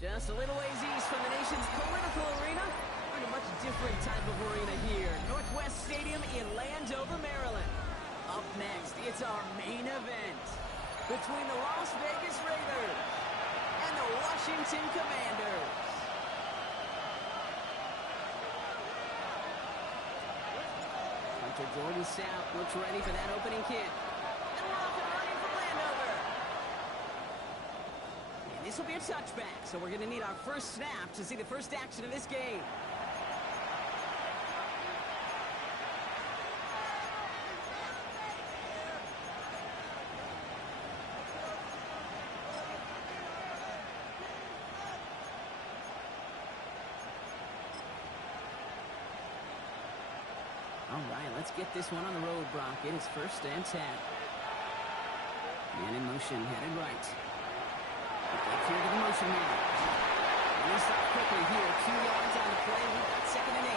Just a little ways east from the nation's political arena. We're in a much different type of arena here. Northwest Stadium in Landover, Maryland. Up next, it's our main event between the Las Vegas Raiders and the Washington Commanders. Hunter Jordan Sapp looks ready for that opening kick. And we're off and running from Landover. And this will be a touchback, so we're going to need our first snap to see the first action of this game. All right, let's get this one on the road, Brock. It is 1st and 10. Man in motion, headed right. Up here to the motion man. And he stopped quickly here. 2 yards on the play. We've got 2nd and 8.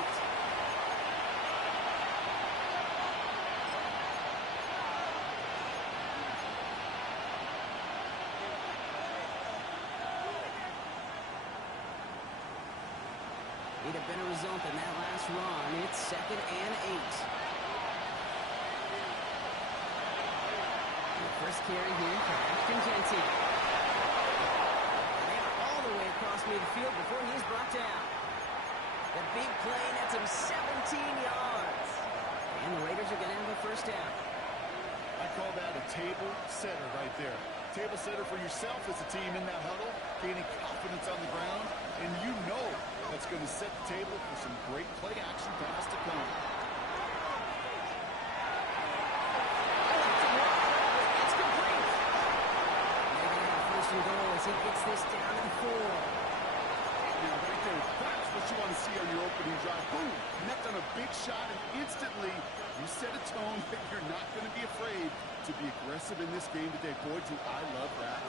It'd have been a result in that last run. It's 2nd and 8. The first carry here for Ashton Jeanty. They are all the way across midfield before he's brought down. The big play nets him 17 yards. And the Raiders are going to have a first down. I call that a table setter right there. Table setter for yourself as a team in that huddle, gaining confidence on the ground, and you know that's going to set the table for some great play action pass to come. It's complete. They're going to have 1st and goal as he gets this down to the 4. Now right there, that's what you want to see on your opening drive. Boom! Connect on a big shot, and instantly you set a tone that you're not going to be afraid to be aggressive in this game today. Boy, do I love that.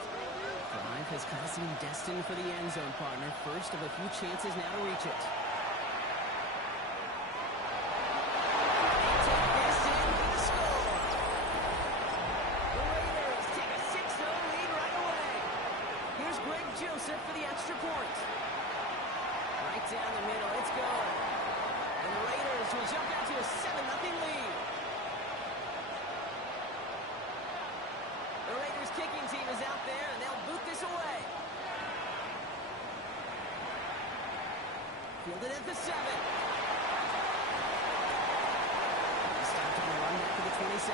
Drive has kind of seemed destined for the end zone, partner. First of a few chances now to reach it. They take this in for the score. The Raiders take a 6-0 lead right away. Here's Greg Joseph for the extra point. Right down the middle, it's going. And the Raiders will jump out to a 7-0 lead. The Raiders kicking team is out there, and they'll boot this away. Fielded at the 7. Stopped on the run back to the 27.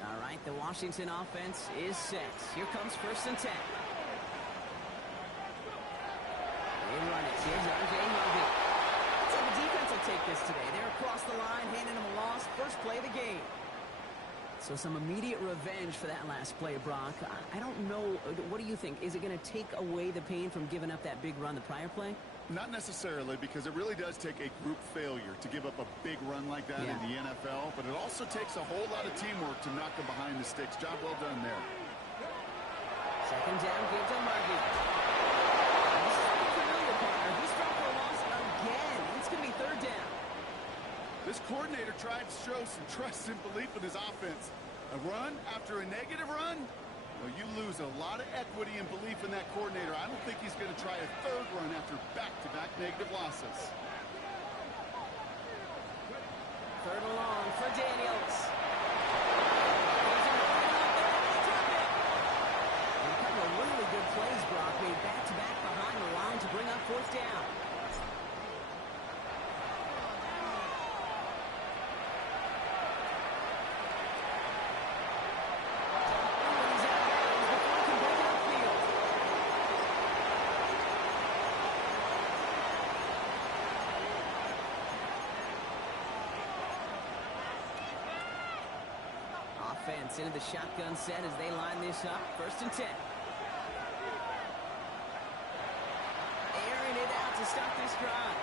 All right, the Washington offense is set. Here comes 1st and 10. They run it. Here's R.J. Harvey. Let's have the defense will take this today. They're across the line, handing him a loss. First play of the game. So some immediate revenge for that last play, Brock. I don't know. What do you think? Is it going to take away the pain from giving up that big run the prior play? Not necessarily, because it really does take a group failure to give up a big run like that in the NFL, but it also takes a whole lot of teamwork to knock them behind the sticks. Job well done there. 2nd down, give to Harvey. This is pretty familiar, partner. He's dropped for a loss again. It's going to be 3rd down. This coordinator tried to show some trust and belief in his offense. A run after a negative run? Well, you lose a lot of equity and belief in that coordinator. I don't think he's going to try a 3rd run after back-to-back negative losses. 3rd and long for Daniels. A couple of really good plays, Brock, made back-to-back behind the line to bring up 4th down. Offense into the shotgun set as they line this up. 1st and 10. Airing it out to stop this drive.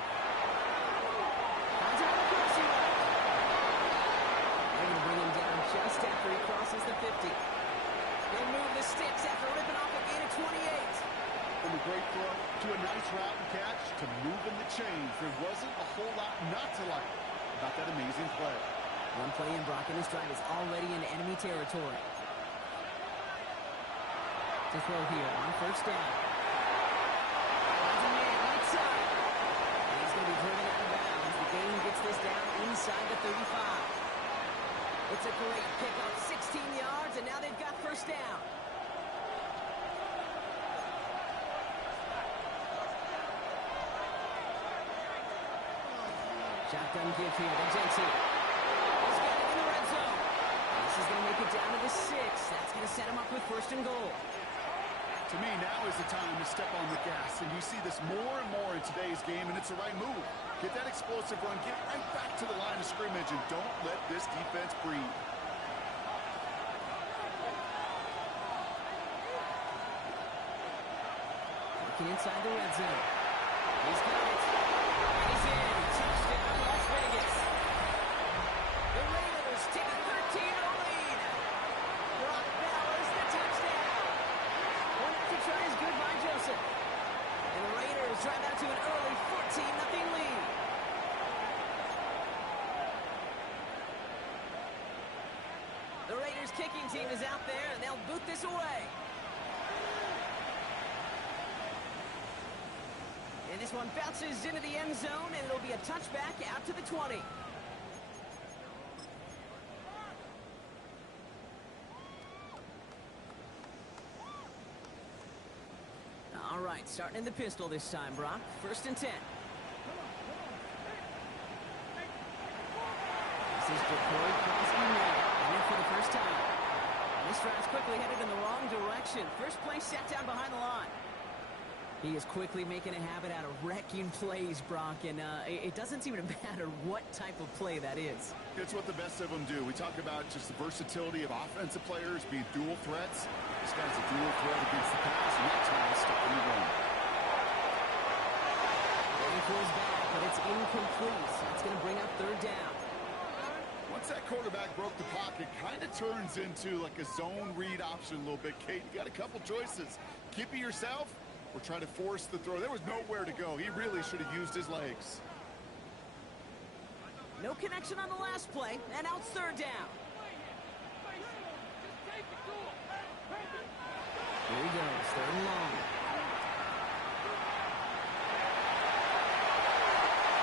Finds him on the crossing route. They're going to bring him down just after he crosses the 50. They'll move the sticks after ripping off a gain of 28. From a great throw to moving the chains. There wasn't a whole lot not to like about that amazing play. One play in, Brock, and his drive is already in enemy territory. To throw here on first down. Finds a man right side. And he's going to be driven out of bounds. The game gets this down inside the 35. It's a great pickup, 16 yards, and now they've got first down. Shotgun give here to Jensen. He's got it in the red zone. This is going to make it down to the 6. That's going to set him up with first and goal. To me, now is the time to step on the gas, and you see this more and more in today's game, and it's the right move. Get that explosive run, get right back to the line of scrimmage, and don't let this defense breathe. Working inside the red zone. He's got it. And he's in. Touchdown, Las Vegas. The Raiders take a 13-0 lead. Brock Bowers the touchdown. One after try is good by Joseph. And the Raiders drive out to an early 14-0 lead. The Raiders kicking team is out there, and they'll boot this away. And this one bounces into the end zone, and it'll be a touchback out to the 20. All right, starting in the pistol this time, Brock. First and 10. This is Jacory Crosby-Miller, in for the first time. And this drive's quickly headed in the wrong direction. First play set down behind the line. He is quickly making a habit out of wrecking plays, Brock, and it doesn't seem to matter what type of play that is. It's what the best of them do. We talk about just the versatility of offensive players being dual threats. This guy's a dual threat against the pass, and that time is stuck in the run. He pulls back, but it's incomplete. That's going to bring up third down. Once that quarterback broke the pocket, kind of turns into like a zone read option a little bit. Kate, you got a couple choices. Keep it yourself, or try to force the throw. There was nowhere to go. He really should have used his legs. No connection on the last play, and out third down. Here he goes, third and long.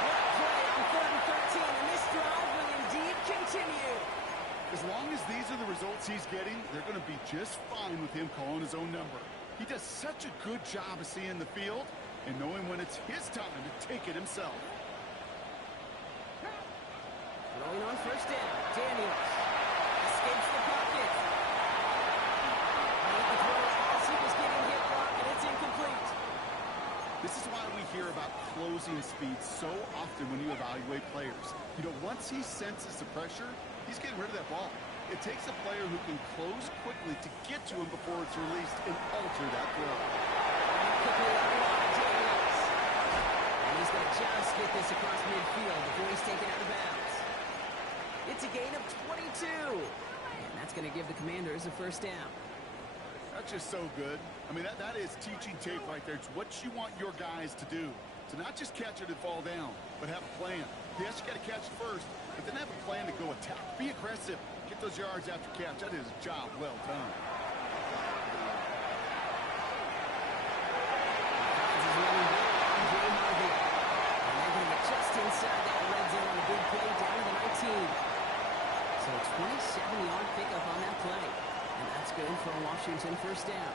What play on 3rd and 13, and this drive will indeed continue. As long as these are the results he's getting, they're going to be just fine with him calling his own number. He does such a good job of seeing the field and knowing when it's his time to take it himself. Rolling on first down, Daniels escapes the pocket. Made the throw as he was getting hit, Brock, and it's incomplete. This is why we hear about closing speed so often when you evaluate players. You know, once he senses the pressure, he's getting rid of that ball. It takes a player who can close quickly to get to him before it's released and alter that throw. Quickly out of line, Daniels. And he's going to just get this across midfield before he's taken out of bounds. It's a gain of 22. And that's going to give the Commanders a first down. That's just so good. I mean, that is teaching tape right there. It's what you want your guys to do. To not just catch it and fall down, but have a plan. Yes, you got to catch it first, but then have a plan to go attack. Be aggressive. Get those yards after catch. That is a job well done. Just inside that red zone on a big play down to the 19. So a 27-yard pickup on that play. And that's good for Washington first down.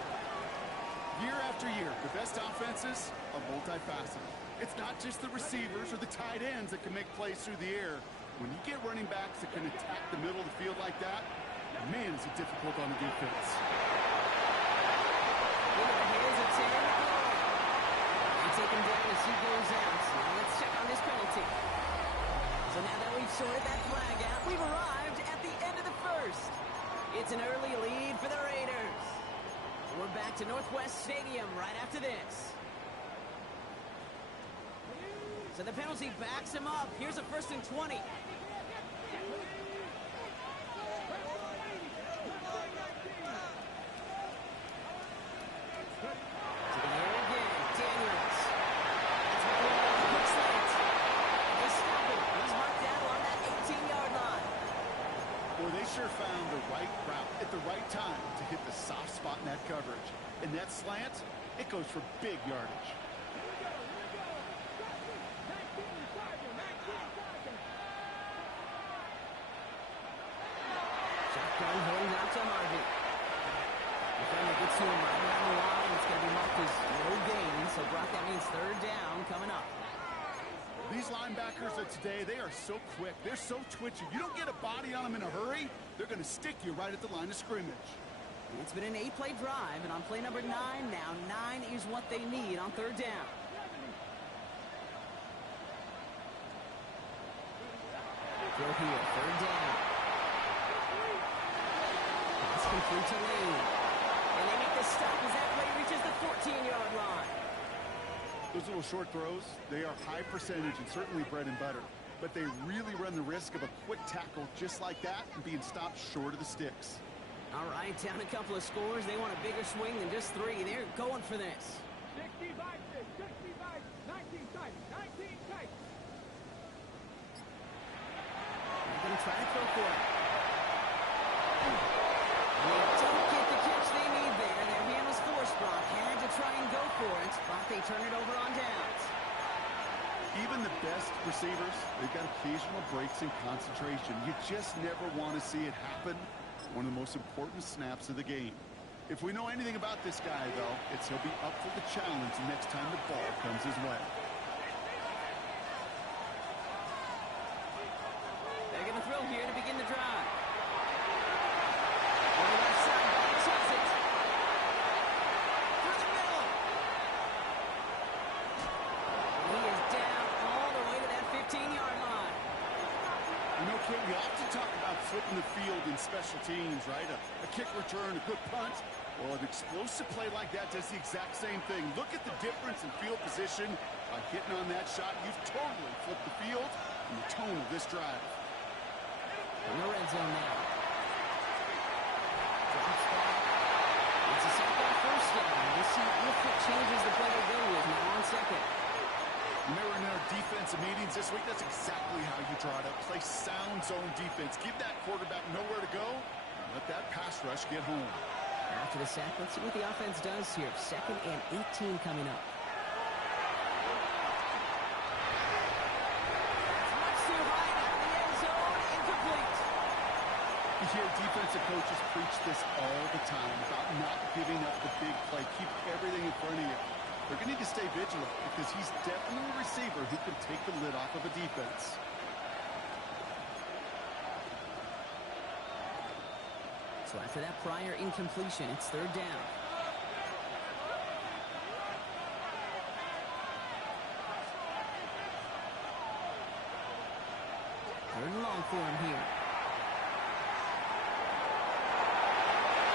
Year after year, the best offenses are multifaceted. It's not just the receivers or the tight ends that can make plays through the air. When you get running backs that can attack the middle of the field like that, man, is it difficult on the defense. Into the hands of Terry McLaurin. They take him down as he goes out. Now let's check on this penalty. So now that we've sorted that flag out, we've arrived at the end of the first. It's an early lead for the Raiders. We're back to Northwest Stadium right after this. So the penalty backs him up. Here's a 1st and 20. To the air again. Daniels. That's McLaurin. time to hit the soft spot in that coverage. And that slant, it goes for big yardage. Shotgun holding out to Harvey. Defender gets to him right around the line. It's going to be marked as no gain. So, Brock, that means third down coming up. These linebackers of today, they are so quick. They're so twitchy. You don't get a body on them in a hurry, they're going to stick you right at the line of scrimmage. It's been an 8-play drive, and on play number 9 now, 9 is what they need on third down. Throw here, third down. Pass complete to Lane. And they make the stop as that play reaches the 14-yard line. Those little short throws, they are high percentage and certainly bread and butter. But they really run the risk of a quick tackle just like that and being stopped short of the sticks. All right, down a couple of scores. They want a bigger swing than just 3. They're going for this. 65, 65, 19 tight, 19 tight. They're going to try to throw for it. And they don't get the catch they need there. Their hand was forced, Brock. Had to try and go for it, but they turn it over on downs. Even the best receivers, they've got occasional breaks in concentration. You just never want to see it happen. One of the most important snaps of the game. If we know anything about this guy, though, it's he'll be up for the challenge the next time the ball comes his way. They're going to throw here to begin the drive. On the left side, Banks has it. Through the middle. He is down all the way to that 15-yard line. You know, Kid, we often talk about flipping the field in special teams, right? A kick return, a good punt. Well, an explosive play like that does the exact same thing. Look at the difference in field position. By hitting on that shot, you've totally flipped the field and the tone of this drive. In the red zone now. Drops back. It's a second first down. We'll see if it changes the play they go with now on second. Remember in our defensive meetings this week, that's exactly how you draw it up. Play sound zone defense. Give that quarterback nowhere to go and let that pass rush get home. After the sack, let's see what the offense does here. 2nd and 18 coming up. Much too high out of the end zone. Incomplete. You hear defensive coaches preach this all the time about not giving up the big play. Keep everything in front of you. They're going to need to stay vigilant because he's definitely a receiver who can take the lid off of a defense. So after that prior incompletion, it's third down. Third and long for him here.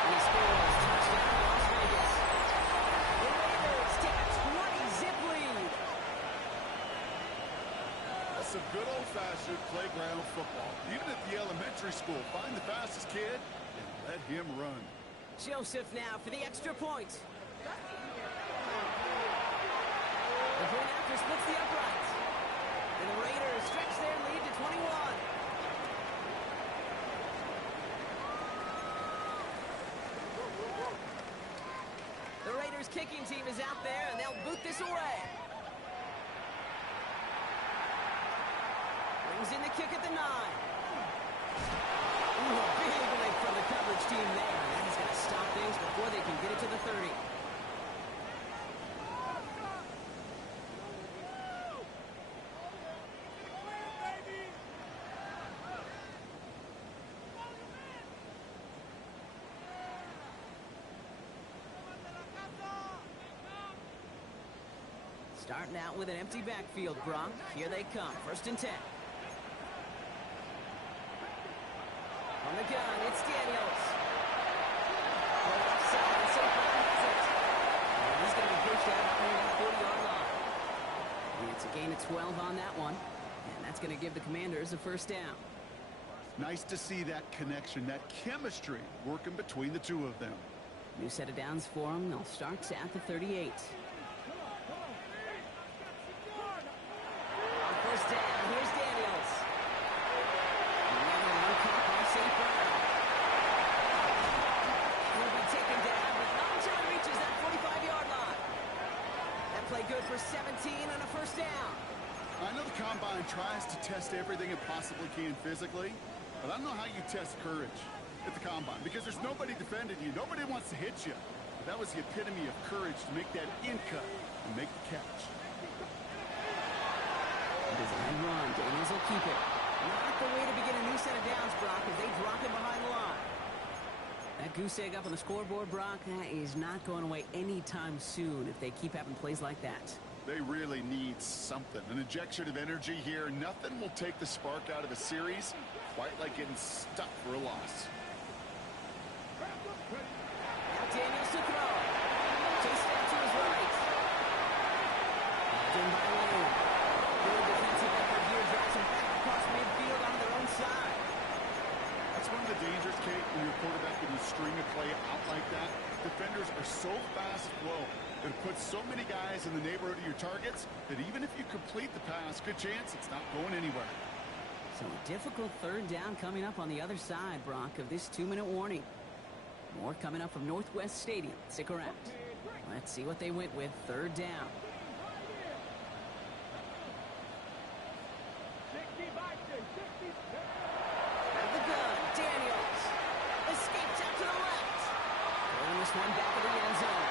He scores. Touchdown, Las Vegas. The Raiders take a 20-zip lead. That's some good old-fashioned playground football. Even at the elementary school, find the fastest kid and let him run. Joseph now for the extra point. The point after splits the uprights. And the Raiders stretch their lead to 21. The Raiders kicking team is out there, and they'll boot this away. Brings in the kick at the 9. Ooh, a big leg from the coverage team there. That is going to stop things before they can get it to the 30. Starting out with an empty backfield, Brock. Here they come. 1st and 10. On the gun, it's Daniels. Left side, Saquon has it. And he's going to be pushed out near that 40-yard line. And it's a gain of 12 on that one. And that's going to give the Commanders a first down. Nice to see that connection, that chemistry working between the two of them. New set of downs for them. They'll start at the 38. On first down, here's Daniels. Another one caught by St. Brown. play good for 17 on a first down. I know the Combine tries to test everything it possibly can physically, but I don't know how you test courage at the Combine because there's nobody defending you. Nobody wants to hit you. But that was the epitome of courage to make that in cut and make the catch. Design run. Daniels will keep it. Not the way to begin a new set of downs, Brock, as they drop him behind the line. That goose egg up on the scoreboard, Brock, that is not going away anytime soon if they keep having plays like that. They really need something. An injection of energy here. Nothing will take the spark out of a series quite like getting stuck for a loss. Now Daniels to throw. Chase out to his right. Knocked in by Lane. Good defensive effort here. Drives him back across midfield onto their own side. That's one of the dangers, Kate, when you're a quarterback and you string a play out like that. Defenders are so fast flow that it puts so many guys in the neighborhood of your targets that even if you complete the pass, good chance it's not going anywhere. So a difficult third down coming up on the other side, Brock, of this 2-minute warning. More coming up from Northwest Stadium. Stick around. Let's see what they went with. Third down. 60 by 60. Out of the gun, Daniels. Escapes out to the left. Throwing this one back of the end zone.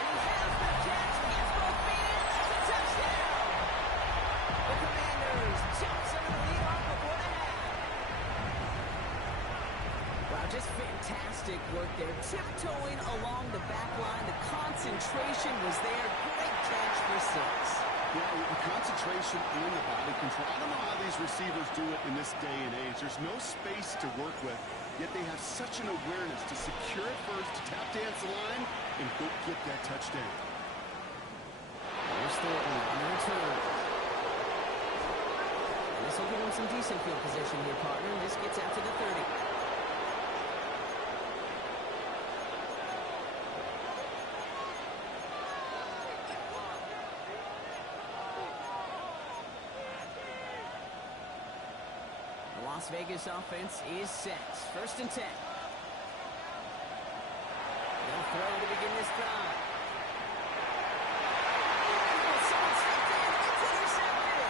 And he has the catch. He gets both feet in. That's a touchdown. The Commanders jump some of the lead off before the half. Wow, just fantastic work there. Tiptoeing along the back line. The concentration was there. Great catch for 6. Yeah, the concentration and the body control. I don't know how these receivers do it in this day and age. There's no space to work with, yet they have such an awareness to secure it first, to tap dance the line, and go get that touchdown. Here's Thornton on the return. And this will give him some decent field position here, partner. This gets out to the 30. Las Vegas offense is set. First and 10. They'll throw to begin this drive. Someone stepped in. It's intercepted.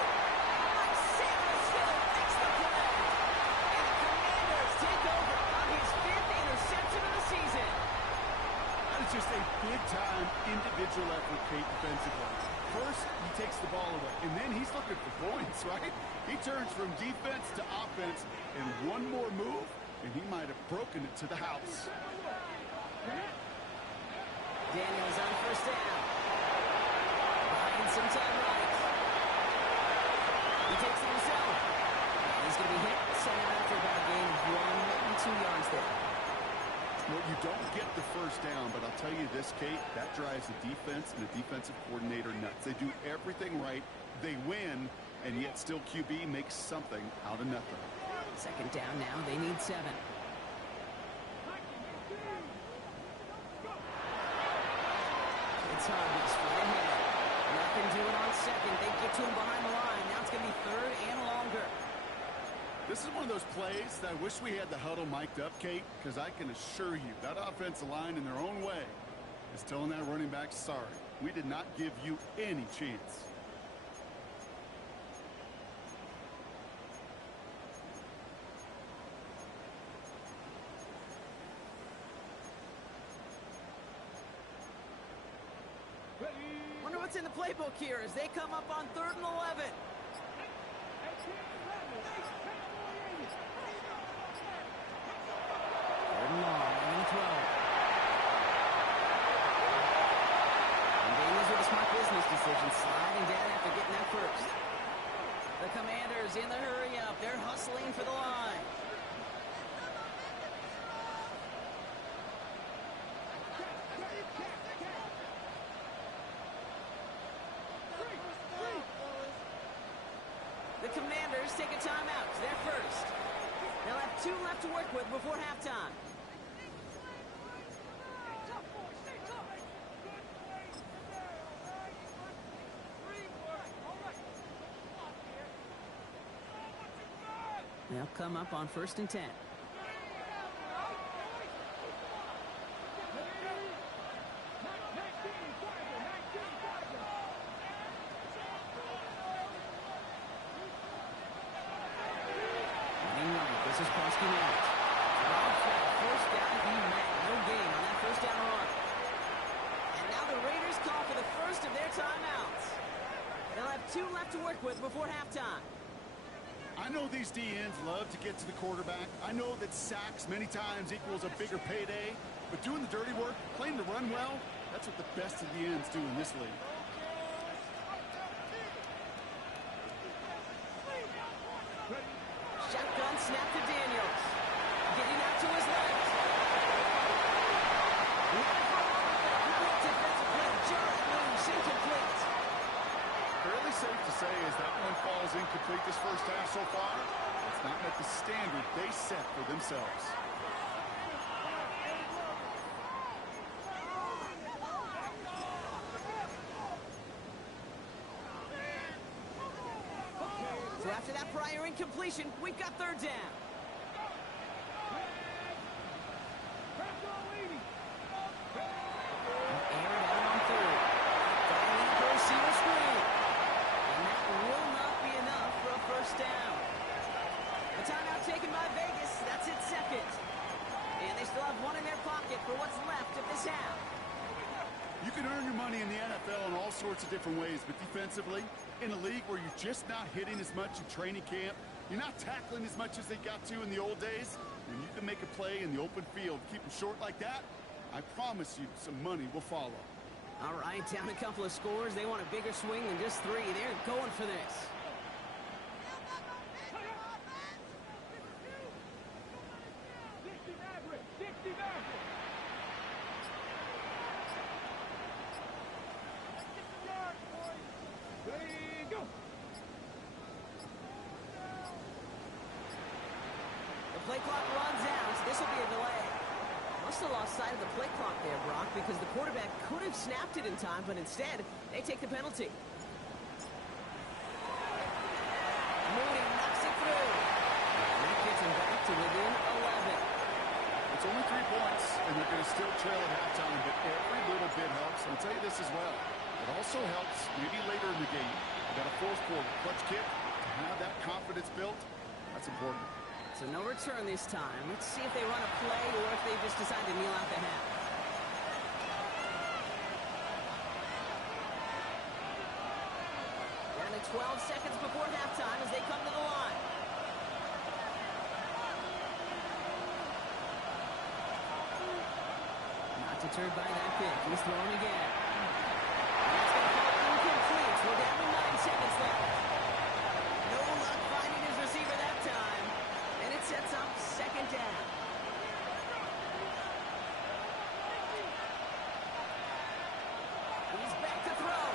Samuel Hill makes the play. And the Commanders take over on his 5th interception of the season. That is just a big-time individual effort, Kate, defensively. First, he takes the ball away, and then he's looking for points, right? He turns from defense to offense, and one more move, and he might have broken it to the house. Daniels on first down. Buying some time right. He takes it himself. He's going to be hit. Sent out after about a gain of 1 and 2 yards there. Well, you don't get the first down, but I'll tell you this, Kate, that drives the defense and the defensive coordinator nuts. They do everything right. They win, and yet still QB makes something out of nothing. Second down now. They need 7. It's Hargreaves for the head. Nothing doing on second. They get to him behind the line. Now it's going to be third and longer. This is one of those plays that I wish we had the huddle mic'd up, Kate, because I can assure you that offensive line in their own way is telling that running back, sorry, we did not give you any chance. Wonder what's in the playbook here as they come up on 3rd and 11. Third and long, and throw. And Daniels with a smart business decision, sliding down after getting that first. The Commanders in the hurry up. They're hustling for the line. The Commanders take a timeout. They're first. They'll have 2 left to work with before halftime. They'll come up on 1st and 10. before halftime. I know these DNs love to get to the quarterback. I know that sacks many times equals a bigger payday. But doing the dirty work, playing to run well, that's what the best of the ends do in this league. Shotgun snap to Daniels. Getting out to his left. Great defensive play. Just moves incomplete. Fairly safe to say as that one falls incomplete this first half so far. It's not met the standard they set for themselves. So after that prior incompletion, we've got third down. Aaron out on third. Dialing for a receiver screen. And that will not be enough for a first down. A timeout taken by Vegas. That's its second. And they still have one in their pocket for what's left of this half. You can earn your money in the NFL in all sorts of different ways, but defensively, in a league where you're just not hitting as much in training camp, you're not tackling as much as they got to in the old days, when you can make a play in the open field, keep them short like that, I promise you some money will follow. All right, down a couple of scores. They want a bigger swing than just three. They're going for this. The play clock runs out. This will be a delay. Must have lost sight of the play clock there, Brock, because the quarterback could have snapped it in time, but instead, they take the penalty. Mooney knocks it through. And that gets him back to within 11. It's only 3 points, and they're going to still trail at halftime, but every little bit helps. I'll tell you this as well. It also helps maybe later in the game. You got a fourth quarter clutch kick. To have that confidence built, that's important. So no return this time. Let's see if they run a play or if they just decide to kneel out the half. Down to 12 seconds before halftime as they come to the line. Not deterred by that pick. He's throwing again. And that's going to fall incomplete. We're down to 9 seconds left. No luck finding his receiver that time. And it sets up second down. He's back to throw.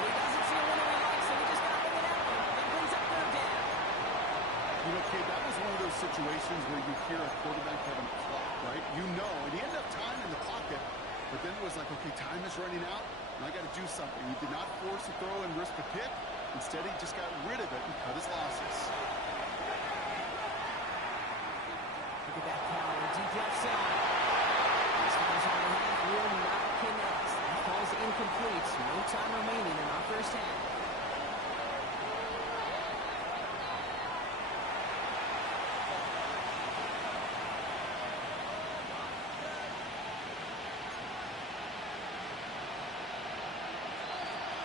He doesn't see a winner he likes, so he just got rid of that one. That brings up third down. You know, Kate, that was one of those situations where you hear a quarterback having a clock, right? You know, and he ended up tying in the pocket, but then it was like, okay, time is running out, and I got to do something. He did not force a throw and risk a pick. Instead, he just got rid of it and cut his losses. Look at that power, deep left side. This one's on the half, will not connect. That falls incomplete. No time remaining in our first half.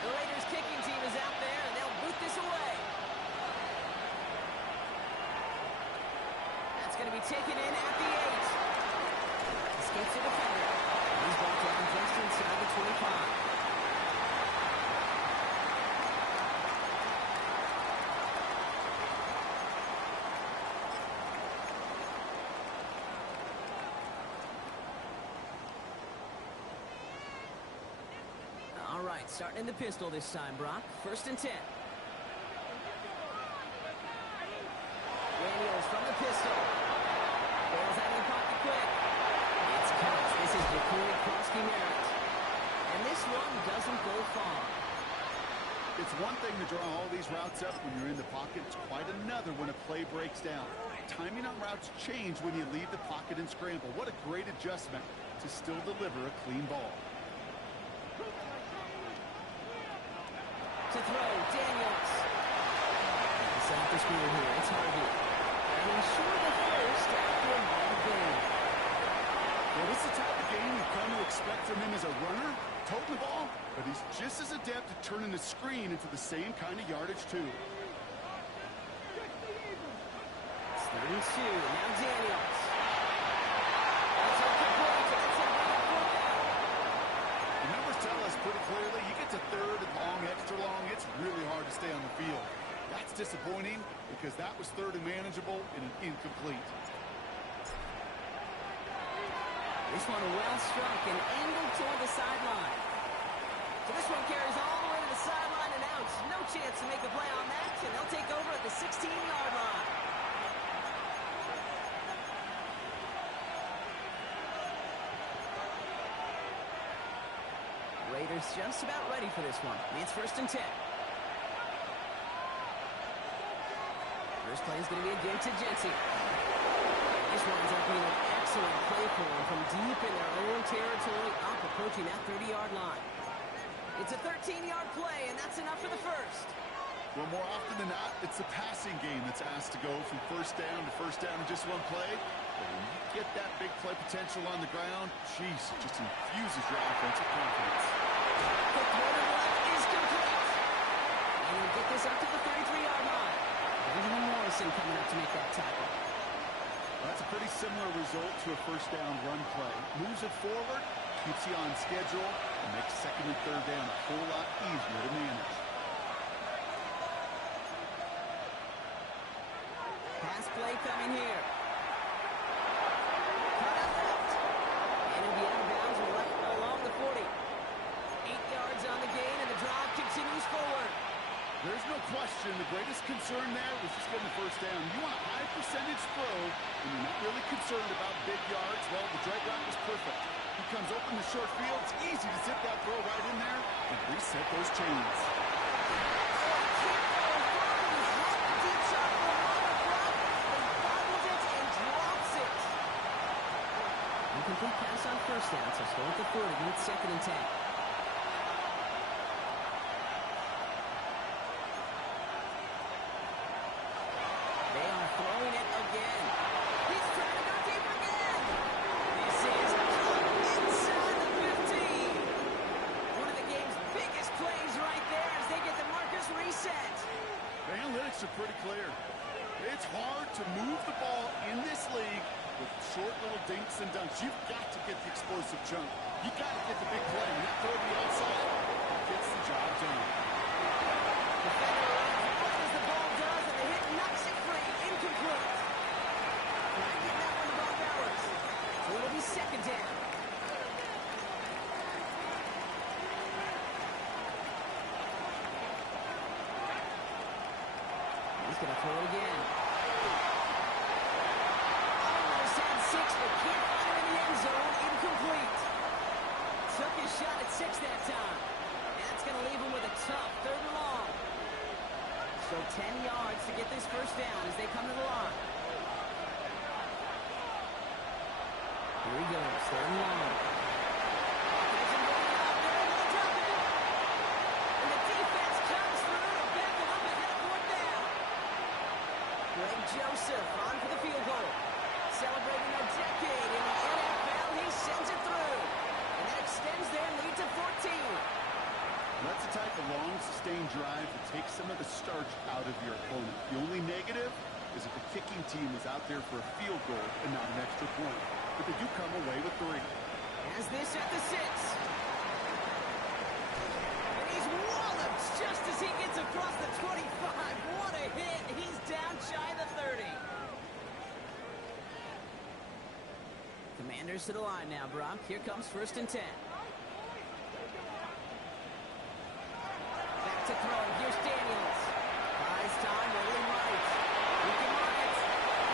The Raiders kicking team is out there, and they'll boot this away. That's going to be taken in at the 8. Escapes the defender. He's brought down just inside the 25. All right, starting in the pistol this time, Brock. 1st and 10. Daniels from the pistol. Bails out of the pocket quick. It's caught. This is Jacory Krosky-Merritt. And this one doesn't go far. It's one thing to draw all these routes up when you're in the pocket. It's quite another when a play breaks down. Timing on routes change when you leave the pocket and scramble. What a great adjustment to still deliver a clean ball. To throw, Daniels. It's out the screen here. It's Harvey. And he's short of first after a long game. Well, this is the type of game you've come to expect from him as a runner. he's just as adept at turning the screen into the same kind of yardage, too. It's 3rd and 2. Now Daniels. That's incomplete. That's a fourth down. The numbers tell us pretty clearly, you get to 3rd and long, extra long, it's really hard to stay on the field. That's disappointing because that was 3rd and manageable and an incomplete. This one well struck and angled toward the sideline. So this one carries all the way to the sideline and out. No chance to make a play on that, and they'll take over at the 16-yard line. Raiders just about ready for this one. It's 1st and 10. First play is going to be against Genty. This winds up being an excellent play for them from deep in their own territory, up approaching that 30-yard line. It's a 13-yard play, and that's enough for the first. Well, more often than not, it's the passing game that's asked to go from first down in just one play. But when you get that big play potential on the ground, geez, it just infuses your offensive confidence. The throw to the left is complete. And he'll get this up to the 33-yard line. Benjamin Morrison coming up to make that tackle. Well, that's a pretty similar result to a first down run play. Moves it forward, keeps you on schedule, and makes 2nd and 3rd down a whole lot easier to manage. Pass play coming here. Cut out left. And he'll be out of bounds right along the 40. 8 yards on the gain, and the drive continues forward. There's no question the greatest concern there was just getting the first down. You want a high percentage throw, and you're not really concerned about big yards. Well, the drag route was perfect. He comes open the short field. It's easy to zip that throw right in there and reset those chains. Incomplete pass on first down, so still at the 40 with 2nd and 10. They are throwing it again. He's trying to go deep again. This is inside the 15. One of the game's biggest plays right there as they get the markers reset. The analytics are pretty clear. It's hard to move the ball in this league with short little dinks and dunks. You've got to get the explosive jump. You've got to get the big play. And that throw to the outside gets the job done. Defender runs right as the ball does, and the hit knocks it free. Incomplete. Not getting that one to Bob Bowers. So it'll be 2nd down. He's going to throw it again. Almost had 6, but can't find him in the end zone. Incomplete. Took his shot at 6 that time. And that's going to leave him with a tough 3rd and long. So 10 yards to get this first down as they come to the line. Here he goes, 3rd and long. There's him going out there, and they'll drop it. And the defense comes through to back him up and head 4th down. Greg Joseph on for the field goal. Celebrating a decade in the NFL, he sends it through. And that extends their lead to 14. That's the type of long, sustained drive that takes some of the starch out of your opponent. The only negative is if the kicking team is out there for a field goal and not an extra point. But they do come away with 3. As this at the 6. And he's walloped just as he gets across the 25. What a hit. He's down shy of the 30. Commanders to the line now, Brock. Here comes 1st and 10. Back to throw. Here's Daniels. Buys time, rolling right. He can run it.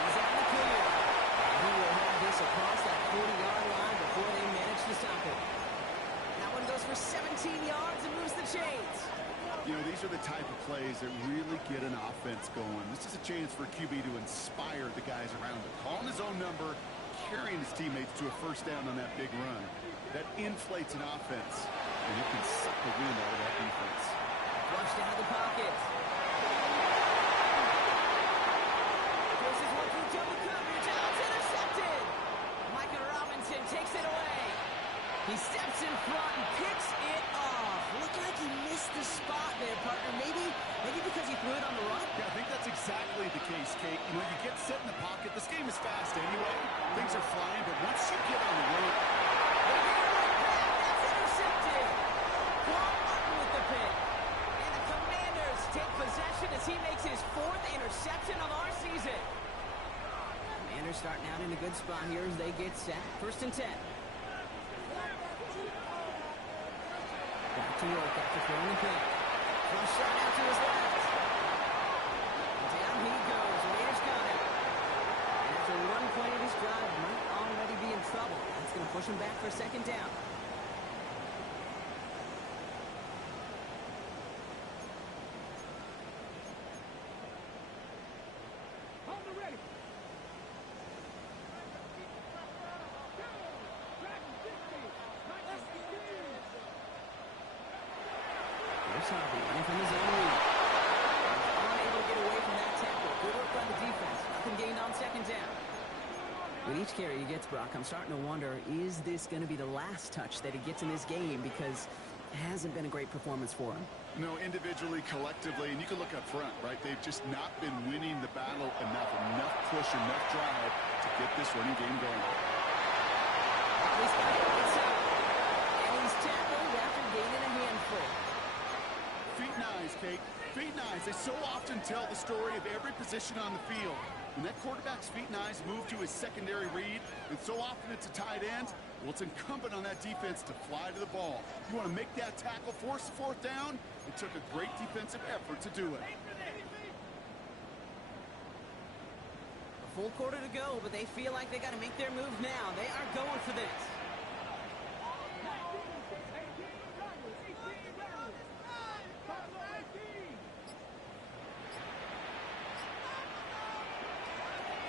He's on the clear. He will have this across that 40-yard line before they manage to stop it. That one goes for 17 yards and moves the chains. You know, these are the type of plays that really get an offense going. This is a chance for QB to inspire the guys around him. Calling his own number, carrying his teammates to a first down on that big run. That inflates an offense, and it can suck the wind out of that defense. Flushed out of the pocket. Forces one through double coverage, and it's intercepted. Micah Robinson takes it away. He steps in front and picks it off. Look this, Kate. You know, you get set in the pocket. This game is fast anyway. Things are flying, but once you get on the run... That's intercepted. Paul Martin with the pick. And the Commanders take possession as he makes his 4th interception of our season. Commanders starting out in a good spot here as they get set. 1st and 10. Back to work after throwing the pick. First shot out to his left. Down he goes. Raiders got it. And after 1 point of his drive, might already be in trouble. That's going to push him back for 2nd down. On the ready. Here's Harvey running from his own lead. Unable to get away from that tackle. Good work by the defense. Nothing gained on 2nd down. With each carry he gets, Brock, I'm starting to wonder, is this going to be the last touch that he gets in this game? Because it hasn't been a great performance for him. No, individually, collectively, and you can look up front, right? They've just not been winning the battle enough push, enough drive to get this running game going. He's got it inside. And he's tackled after gaining a handful. Feet and eyes, Kate. Feet and eyes. They so often tell the story of every position on the field. When that quarterback's feet and eyes move to his secondary read, and so often it's a tight end, well, it's incumbent on that defense to fly to the ball. You want to make that tackle, force the 4th down. It took a great defensive effort to do it. A full quarter to go, but they feel like they got to make their move now. They are going for this.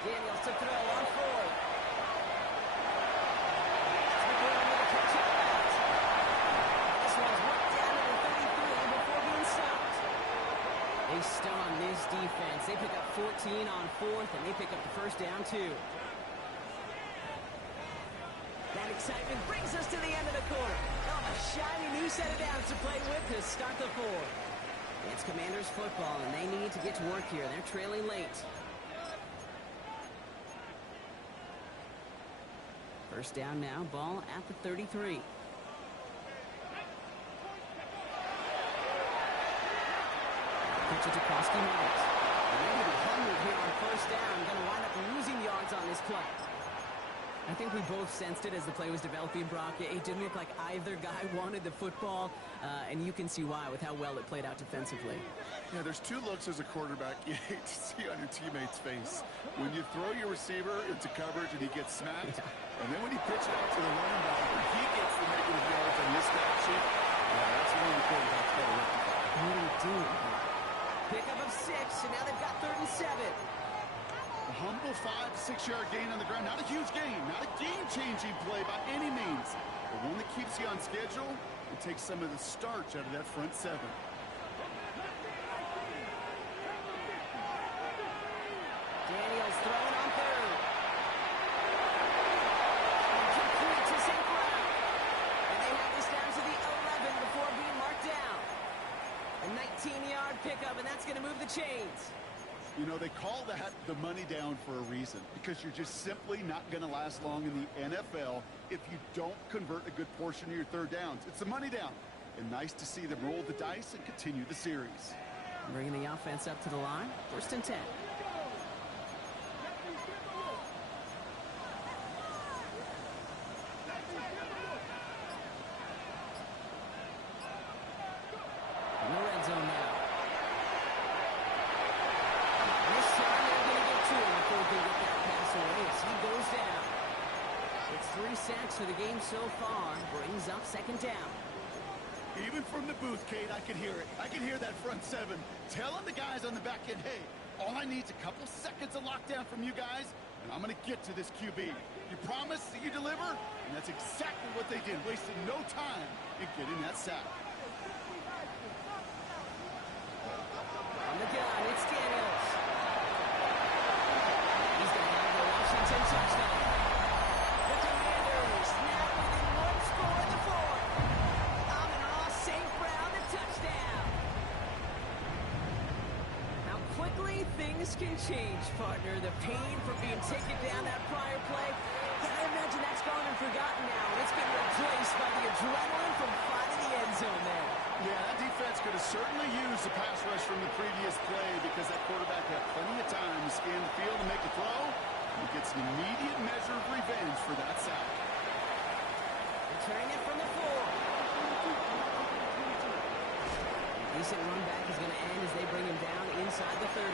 Daniels to throw on 4th. That's McGowan with a catch out route. This one's worked down to the 33 before being stopped. They stun this defense. They pick up 14 on 4th, and they pick up the 1st down, too. That excitement brings us to the end of the quarter. Oh, a shiny new set of downs to play with to start the 4th. It's Commanders football, and they need to get to work here. They're trailing late. 1st down now, ball at the 33. Pitch it to Krosky Morris. They're going to be hungry here on 1st down. Going to wind up losing yards on this play. I think we both sensed it as the play was developing, Brock. It didn't look like either guy wanted the football, and you can see why with how well it played out defensively. Yeah, there's 2 looks as a quarterback you hate to see on your teammate's face. When you throw your receiver into coverage and he gets smacked, and then when he pitches out to the running back and he gets the negative yards on this stat sheet, that's when the quarterback's got to rectify. What are you doing? Pickup of 6, and now they've got 3rd and 7. A humble 5 to 6 yard gain on the ground. Not a huge gain, not a game-changing play by any means, but one that keeps you on schedule and takes some of the starch out of that front 7. Daniels throwing on 3rd. Complete to St. Brown. And they have this down to the 11 before being marked down. A 19-yard pickup, and that's going to move the chains. You know, they call that the money down for a reason, because you're just simply not going to last long in the NFL if you don't convert a good portion of your 3rd downs. It's the money down. And nice to see them roll the dice and continue the series. Bringing the offense up to the line. 1st and 10. In the red zone now. This time they're going to get to him before they get that pass away as he goes down. It's 3 sacks for the game so far. Brings up 2nd down. Even from the booth, Kate, I could hear it. I could hear that front 7 telling the guys on the back end, hey, all I need is a couple seconds of lockdown from you guys, and I'm going to get to this QB. You promise that you deliver? And that's exactly what they did, wasting no time in getting that sack. On the gun, it's Daniels. He's going to have the Washington touchdown. The Commanders now within 1 score in the 4th. Amon-Ra St. Brown, the touchdown. How quickly things can change, partner. The pain from being taken down that prior play, yeah, I imagine that's gone and forgotten now. It's been replaced by the adrenaline from finding the end zone there. Yeah, that defense could have certainly used the pass rush from the previous play because that quarterback had plenty of time to scan the field and make a throw. He gets an immediate measure of revenge for that sack. Returning it from the 4. A decent run back is going to end as they bring him down inside the 30.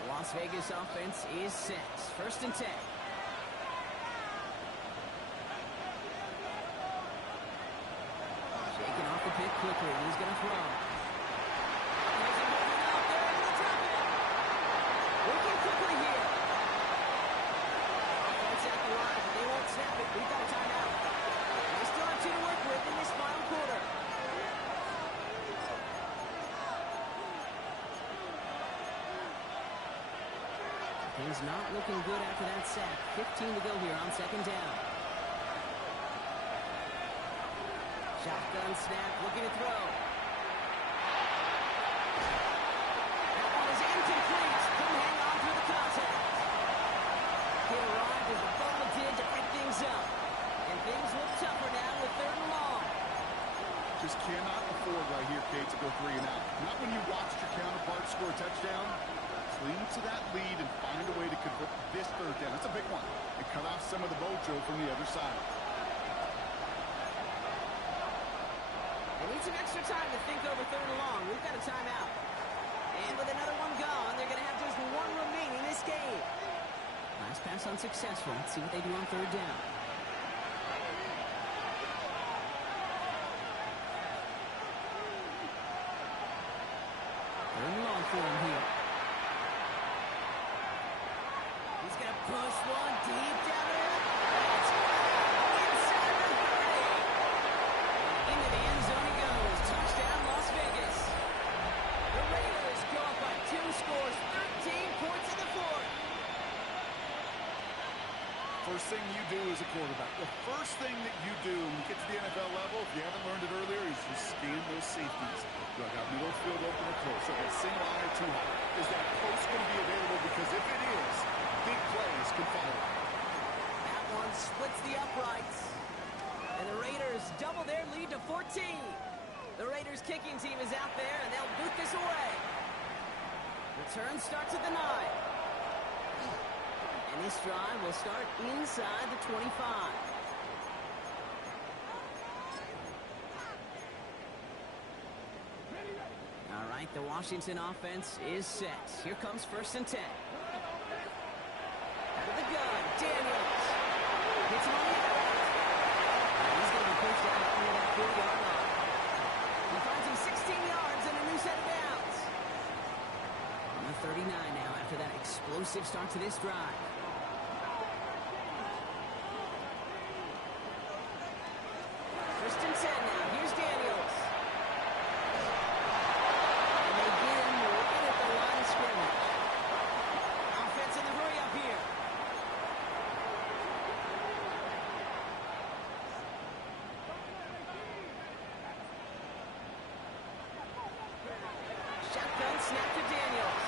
The Las Vegas offense is set. 1st and 10. Shaking off the pick quickly. He's going to throw. There's a movement out there, and he'll drop it. Working quickly here. Offense at the line, but they won't snap it. We've got a timeout. They still have 2 to work with in this final quarter. Things not looking good after that sack. 15 to go here on 2nd down. Shotgun snap, looking to throw. That one is incomplete. Couldn't hang on through the contact. He arrived as the ball did to pick things up. And things look tougher now with 3rd and long. Just cannot afford right here, Kate, to go 3 and out. Not when you watched your counterpart score a touchdown. Cling to that lead and find a way to convert this 3rd down. That's a big one. And cut off some of the mojo from the other side. They need some extra time to think over 3rd and long. We've got a timeout. And with another one gone, they're going to have just 1 remaining this game. Last pass unsuccessful. Let's see what they do on 3rd down. Third and long for him here. He's going to push one deep down there. It's inside the 30. Into the end zone he goes. Touchdown, Las Vegas. The Raiders go up by 2 scores, 13 points in the 4th. First thing you do as a quarterback, the first thing that you do when you get to the NFL level, if you haven't learned it earlier, is you scan those safeties. Do I got middle field open or close? So that single eye or 2 high. Is that post going to be available? Because if it is, big plays can follow. That one splits the uprights. And the Raiders double their lead to 14. The Raiders kicking team is out there, and they'll boot this away. Return starts at the 9. And this drive will start inside the 25. All right, the Washington offense is set. Here comes 1st and 10. Out of the gun, Daniels. Hits him on the outright. He's going to be pushed out near that 40-yard line. He finds him 16 yards and a new set of downs. On the 39 now after that explosive start to this drive. First and 10 now. Here's Daniels. And they get him right at the line of scrimmage. Offense in the hurry up here. Shotgun snap to Daniels.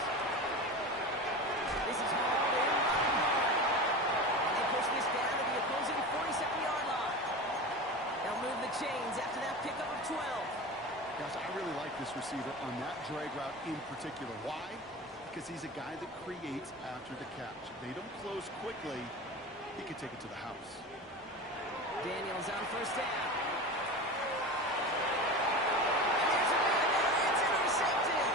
This is hauled in by Hard. And they push this down to the opposing 47-yard line. They'll move the chains after that pickup of 12. Gosh, I really like this receiver on that drag route in particular. Why? Because he's a guy that creates after the catch. They don't close quickly. He can take it to the house. Daniels on 1st down. And there's a man there. It's intercepted.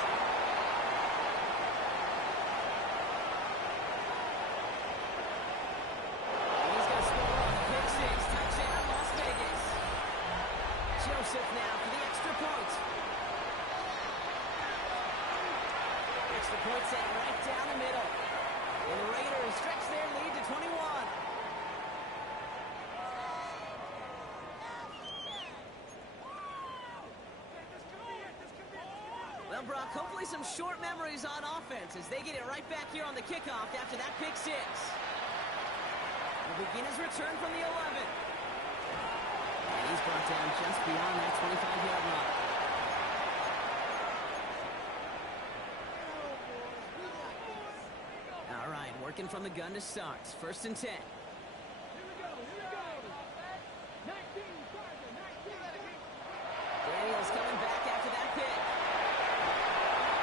And he's going to score on the pick 6. Touchdown, Las Vegas. Joseph now for the extra point. Extra point set right down the middle. And the Raiders stretch their lead to 21. Well, Brock, hopefully some short memories on offense as they get it right back here on the kickoff after that pick 6. He'll begin his return from the 11. beyond that 25-yard line. All right, working from the gun to start. 1st and 10. Here we go. 19, Sergeant, 19. Daniels coming back after that pick.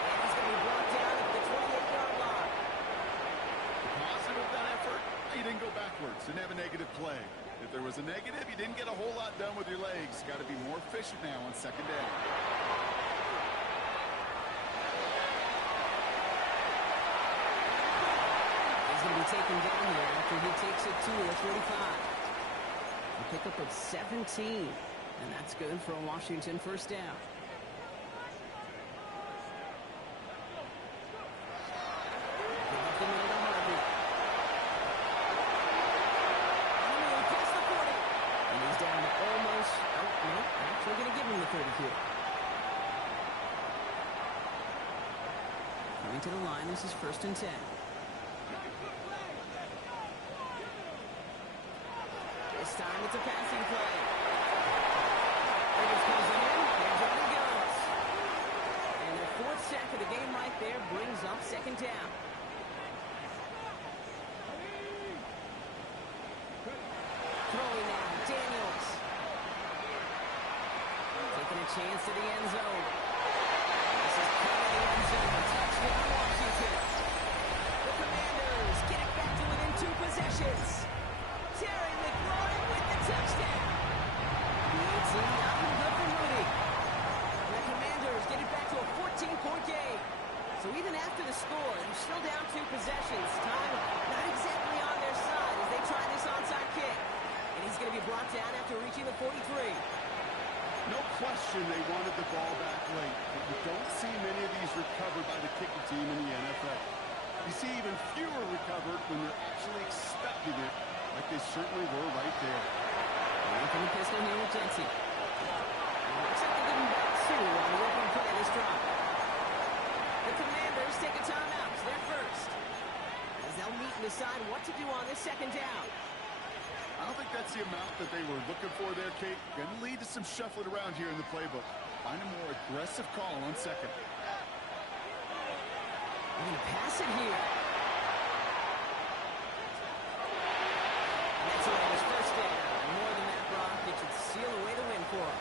And he's going to be brought down at the 28-yard line. Positive that effort. You didn't go backwards. Didn't have a negative play. If there was a negative, you didn't get a whole lot done with your legs. Got to be more efficient now on 2nd down. He's going to be taken down here after he takes it to the 45. A pickup of 17. And that's good for a Washington 1st down. Give up the middle to Harvey. Henry past the 40. And he's down to almost, no, actually going to give him the 30 here. Coming to the line, this is 1st and 10. This time it's a passing play. Rivers comes in, and down he goes. And their 4th sack of the game right there brings up 2nd down. Throwing now, Daniels. Taking a chance to the end zone. This is part of the end zone. Touchdown, Washington. The Commanders get it back to within 2 possessions. Terry McLaurin with the touchdown. Leads him up and good for Moody. And the Commanders get it back to a 14-point game. So even after the score, they're still down 2 possessions. Time not exactly on their side as they try this onside kick. And he's going to be brought down after reaching the 43. No question they wanted the ball back late, but you don't see many of these recovered by the kicking team in the NFL. You see even fewer recovered when they're actually expecting it, like they certainly were right there. And from the pistol here with Jensen. Looks like they're giving back 2 on the open play this drive. The Commanders take a timeout. It's their first. As they'll meet and decide what to do on this 2nd down. I don't think that's the amount that they were looking for there, Kate. Going to lead to some shuffling around here in the playbook. Find a more aggressive call on 2nd. They're going to pass it here. And that's a Raiders 1st down. And more than that, Brock, it should seal away the win for them.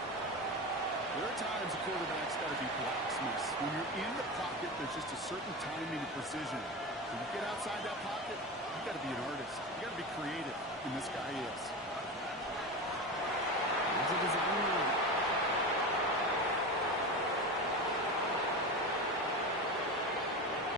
There are times a quarterback's got to be blacksmiths. When you're in the pocket, there's just a certain timing and precision. When you get outside that pocket, you've got to be an artist. You've got to be creative, and this guy is. Here's a design